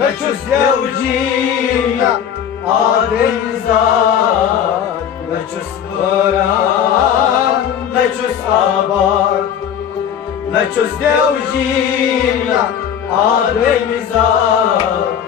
نچو زوجينا آدم زاد نچو سبران نچو آباد نچو زوجينا آدم زاد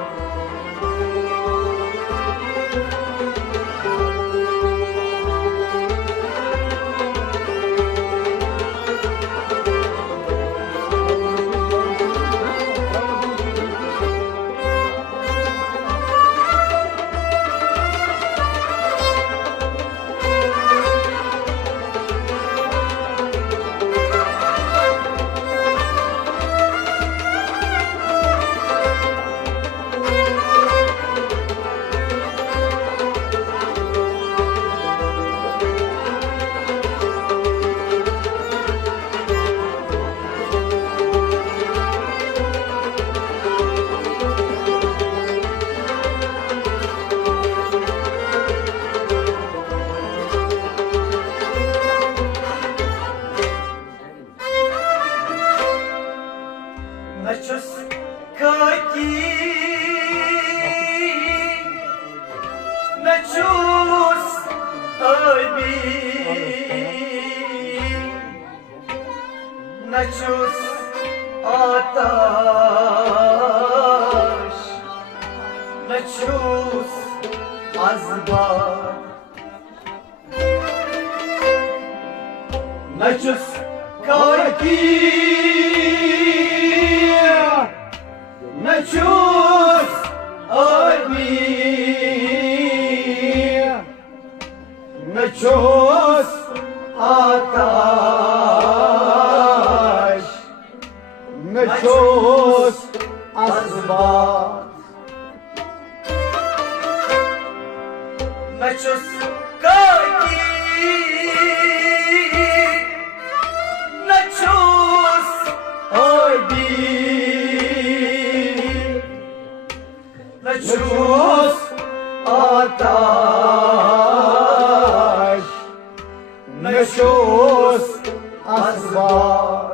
نچوس کاکی نچوس آبی نچوس آتش نچوس ازبار نچوس کاکی نچوس آبی نچوس آتش نچوس اسباب نچوس کاکی نچوس آبی نچوس آتش نچوس اسباب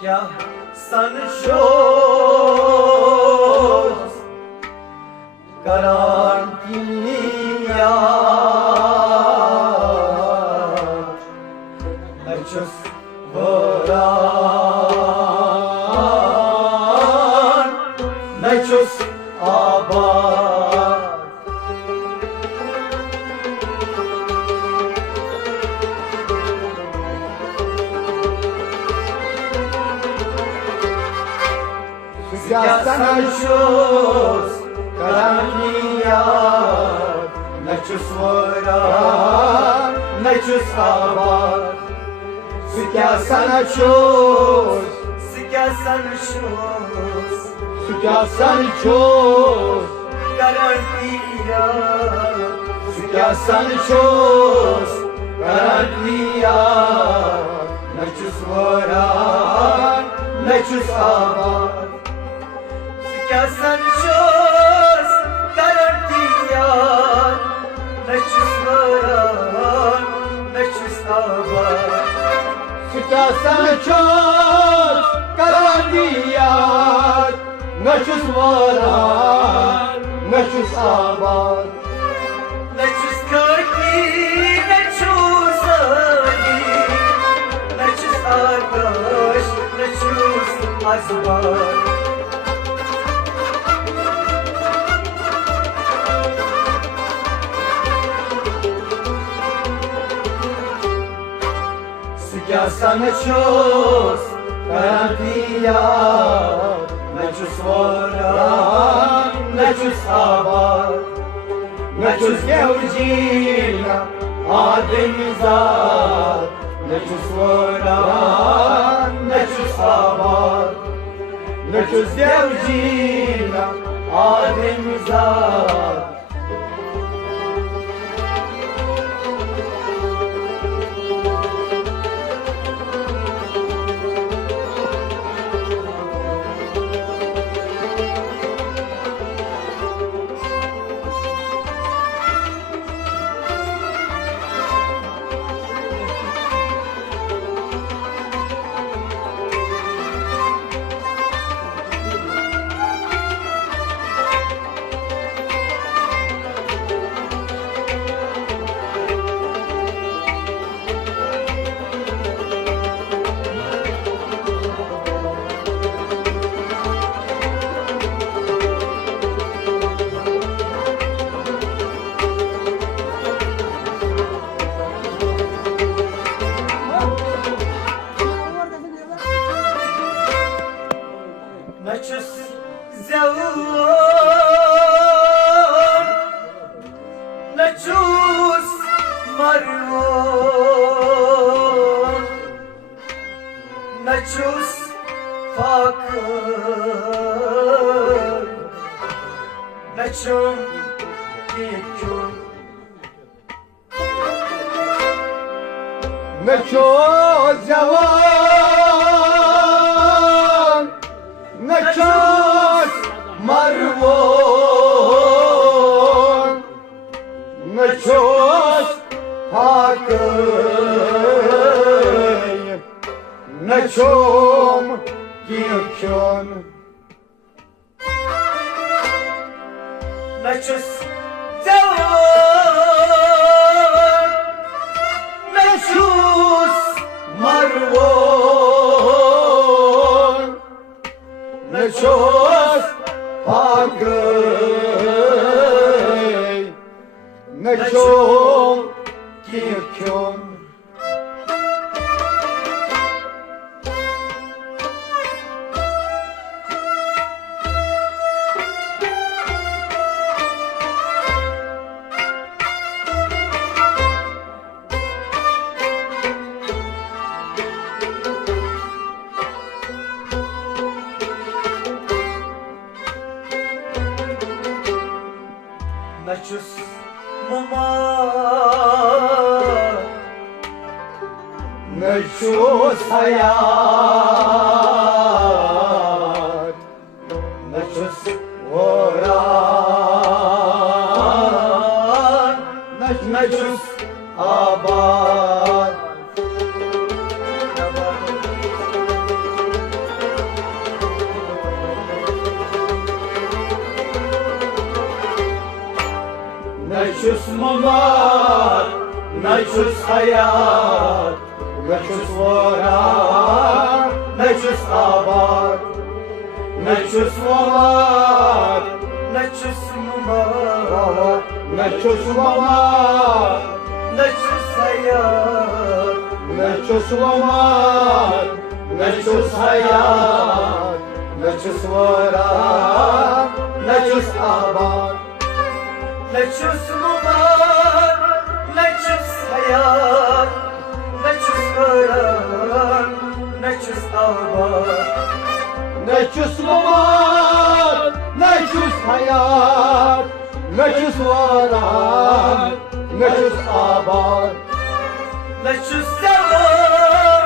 Siyah sanışoz Karantiniyar Nechos voran Nechos abad Siyah sanışoz Karantiniyar Nechos voran Nechos abad Siyah sanışoz Siyah sanışoz Siyah sanışoz Karantiniyar Siyah sanışoz Karantiniyar Nechos voran Nechos abad Siyah sanışoz Karantiniyar Nechos voran Nechos abad Siyah sanışoz Karantiniyar Nechos voran Nechos abad Nechos kaki Nechos abi Nechos arkadaş Nechos azbar Siyah sanışoz Karantiniyar Nechos voran Nechos abad Nechos zevjina Adem zad Nechos voran Nechos abad Nechos zevjina Adem zad نچوس مرون نچوس فاکر نچون دیکون نچوس جوان نچوس مرون نچوس پاکی نچوم گیرکن نچوس جوان نچوس مرون نچوس پاکی نچوم گیرکن نچوس ماما نچوس حیات نچوس وران نچوس آباد نچوس ممات نچوس حیات نچوس وران نچوس آباد نچوس ممات نچوس ممات نچوس مامان نچوس حیات نچوس مامان نچوس حیات نچوس وران نچوس آباد نچوس ممات نچوس حیات نچوس وران نچوس آباد نچوس مامان نچوس حیات نچوس وران نچوس آباد نچوس جوان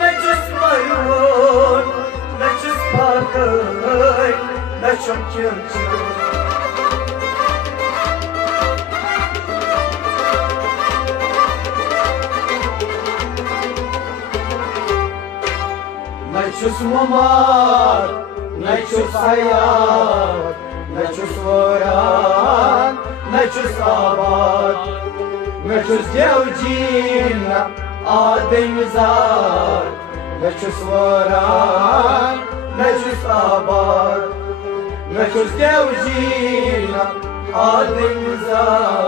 نچوس مرون نچوس پاکی نچون گیرکن نچوس مامان نچوس حیات نچوس وران نچوس آباد نچوس دیوچینا آدمزاد نچوس وران نچوس آباد نچوس دیوچینا آدمزاد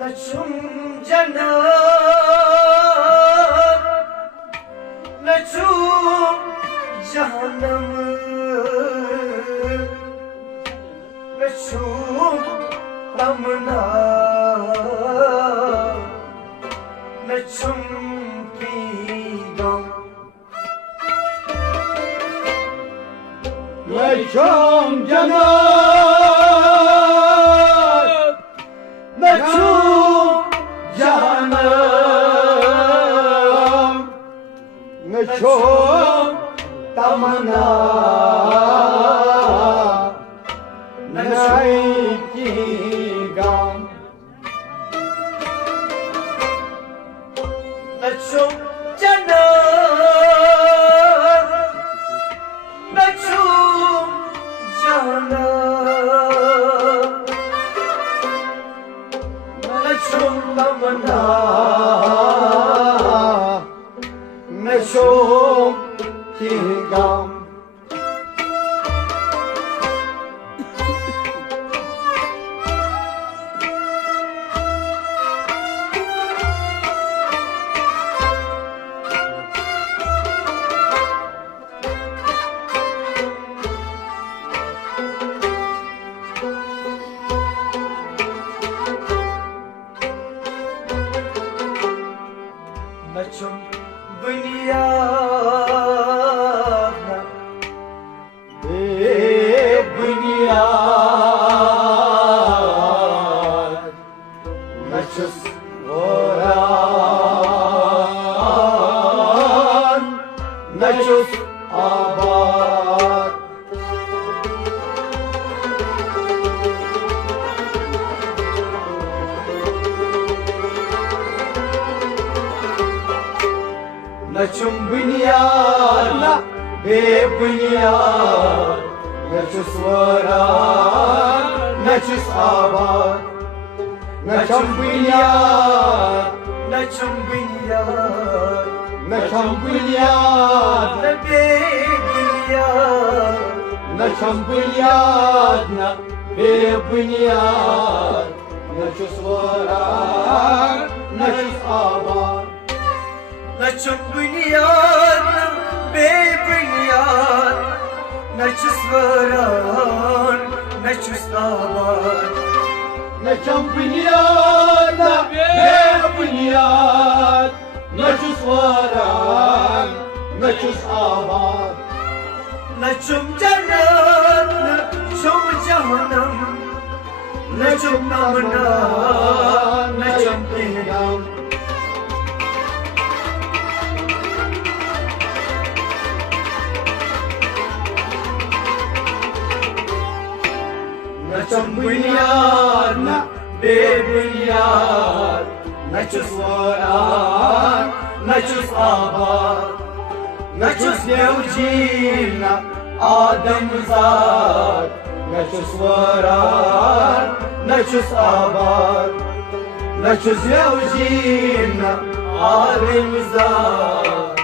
نچون جنت نچون جهنم نچون غمنا نچون پیدم نچون جنت نچون نشوف تمنا نعيكي قام نشوف جنة نشوف جنة نشوف تمنا نشوف قام نشوف بنيادنا بنياد نشوف وران نشوف آباد نشوف بنيادنا بنياد نشوف وران نشوف آباد نشوف بنياد نشوف بنياد نشوف بنياد نبي بنياد نشوف بنيادنا بنياد نشوف وران نشوف آباد نشوف بنيادنا ببنياد نشوف وران نشوف آباد نشوف بنيادنا بنياد نشوف وران نشوف آباد نشوف جنة نشوف جهنم نشوف نمنا نشوف قيام نشوف بنيادنا ببنياد نشوف وران نشوف آباد نشوف زوجينا آدم زاد نشوف وران نشوف آباد نشوف زوجينا آدم زاد